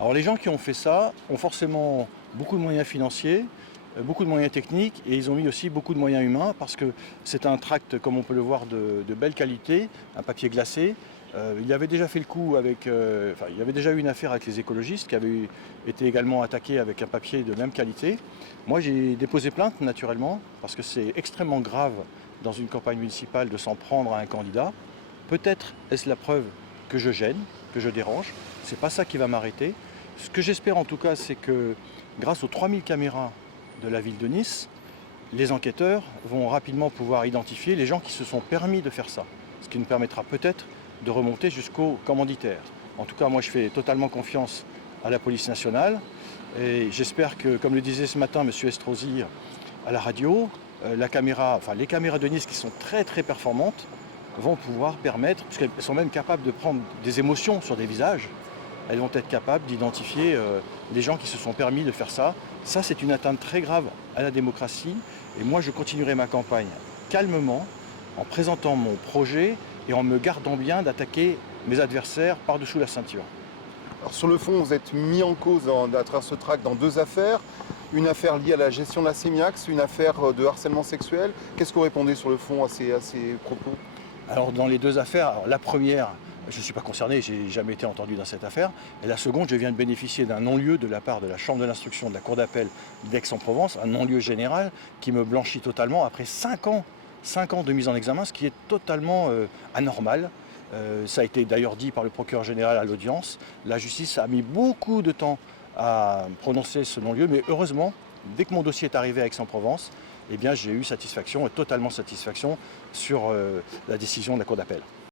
Alors les gens qui ont fait ça ont forcément beaucoup de moyens financiers, beaucoup de moyens techniques et ils ont mis aussi beaucoup de moyens humains parce que c'est un tract, comme on peut le voir, de belle qualité, un papier glacé. Il avait déjà fait le coup avec, il y avait déjà eu une affaire avec les écologistes qui avaient été également attaqués avec un papier de même qualité. Moi j'ai déposé plainte naturellement parce que c'est extrêmement grave dans une campagne municipale de s'en prendre à un candidat. Peut-être est-ce la preuve que je gêne, que je dérange. C'est pas ça qui va m'arrêter. Ce que j'espère en tout cas, c'est que grâce aux 3000 caméras de la ville de Nice, les enquêteurs vont rapidement pouvoir identifier les gens qui se sont permis de faire ça. Ce qui nous permettra peut-être de remonter jusqu'aux commanditaires. En tout cas, moi je fais totalement confiance à la police nationale et j'espère que, comme le disait ce matin M. Estrosi à la radio, les caméras de Nice qui sont très très performantes vont pouvoir permettre, puisqu'elles sont même capables de prendre des émotions sur des visages, elles vont être capables d'identifier les gens qui se sont permis de faire ça. Ça, c'est une atteinte très grave à la démocratie. Et moi, je continuerai ma campagne calmement, en présentant mon projet et en me gardant bien d'attaquer mes adversaires par-dessous la ceinture. Alors sur le fond, vous êtes mis en cause à travers ce tract dans deux affaires. Une affaire liée à la gestion de la Sémiax, une affaire de harcèlement sexuel. Qu'est-ce que vous répondez sur le fond à ces propos? Alors dans les deux affaires, la première, je ne suis pas concerné, je n'ai jamais été entendu dans cette affaire. Et la seconde, je viens de bénéficier d'un non-lieu de la part de la Chambre de l'instruction de la Cour d'appel d'Aix-en-Provence, un non-lieu général qui me blanchit totalement après 5 ans de mise en examen, ce qui est totalement anormal. Ça a été d'ailleurs dit par le procureur général à l'audience. La justice a mis beaucoup de temps à prononcer ce non-lieu, mais heureusement, dès que mon dossier est arrivé à Aix-en-Provence, eh bien, j'ai eu satisfaction, totalement satisfaction, sur la décision de la Cour d'appel.